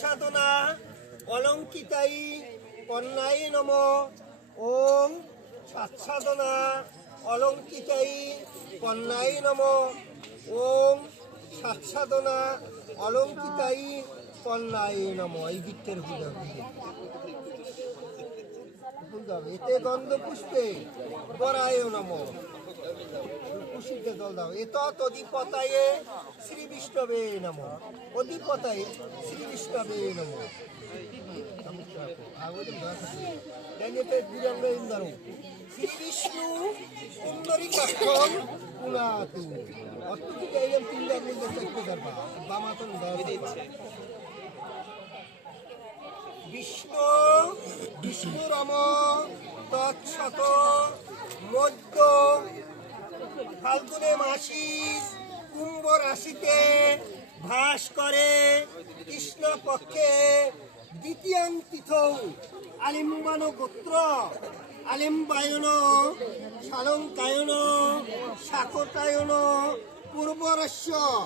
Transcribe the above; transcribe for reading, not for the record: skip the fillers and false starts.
সাধনা অলঙ্কিতাই কন্যাই নম। ওম সাধনা অলঙ্কিতাই কন্যাই নম। ওম সাধনা অলঙ্কিতাই কন্যাই নম। এই গীতের এতে গন্ধ পুষ্পে বরায় নম। খুশিতে জল দাও। এত অধিপতায়ে শ্রী বিষ্ণবে নম। অধিপতায়ে শ্রী বিষ্ণবে নম। শ্রী বিষ্ণু সুন্দরী কাক্ষম পুনাতু। অর্থটিকে এরকম তিনটার মধ্যে চাইতে পারবা। বামাতন বিষ্ণু বিষ্ণুরম তৎসত মধ্য ফাল্গুনে মাসি কুম্ভ রাশিতে ভাস করে কৃষ্ণ পক্ষে দ্বিতীয়াং তিথৌ আলিম্বান গোত্র আলিম্বায়ন শালঙ্কায়ন শাকটায়ন পূর্বরস্য